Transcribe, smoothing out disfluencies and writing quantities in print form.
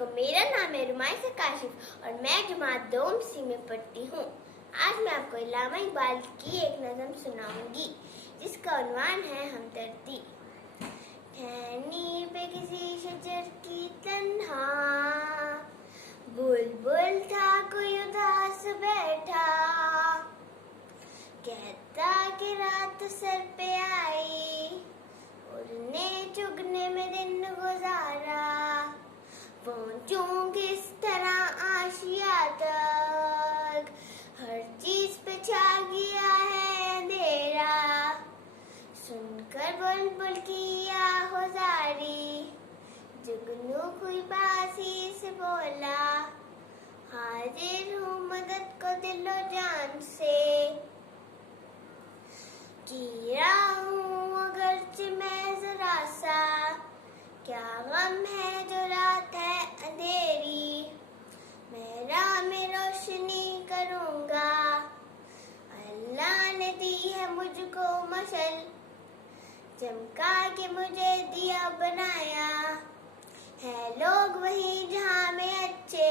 अस्सलामुअलैकुम। मेरा नाम है रुमाइसा काशिफ और मैं जमात दोम सी में पढ़ती हूँ। आज मैं आपको अल्लामा इकबाल की एक नज़म सुनाऊंगी जिसका उन्वान है हमदर्दी। टहनी पे किसी शजर की तन्हा बुलबुल था कोई उदास बैठा, कहता कि रात सर पे आई उड़ने चुगने में दिन गुजारा, पहुंचूं किस तरह आशिया तक, हर चीज पे छा गया है अंधेरा, सुनकर बुलबुल की आहोजारी जुगनू कोई बासी से बोला, हाजिर हूँ मदद को दिलो जान से, की रहा हूँ अगरचे मैं जरा सा, क्या गम है जो रात है अंधेरी, मैं राह में रोशनी करूँगा, अल्लाह ने दी है मुझको मशल, चमका के मुझे दिया बनाया, है लोग वही जहाँ में अच्छे,